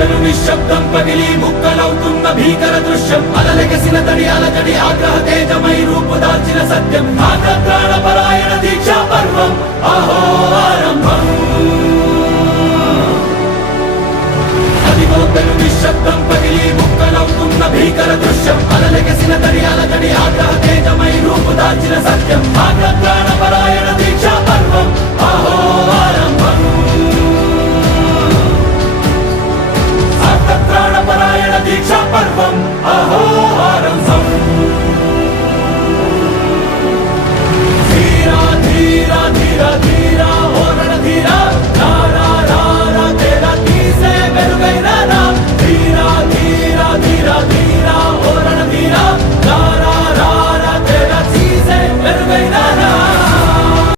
పెను నిశ్శబ్దం పగిలి ముక్కలవుతున్న భీకర దృశ్యం అలలెగసిన తడి అలజడి ఆగ్రహ తేజమై రూపుదాల్చిన సత్యం ఆగ్రహ దీక్షా పర్వం అహో ఆరంభం అదిగో పెను నిశ్శబ్దం పగిలి ముక్కలవుతున్న భీకర దృశ్యం అలలెగసిన తడి అలజడి ఆగ్రహ తేజమై రూపుదాల్చిన సత్యం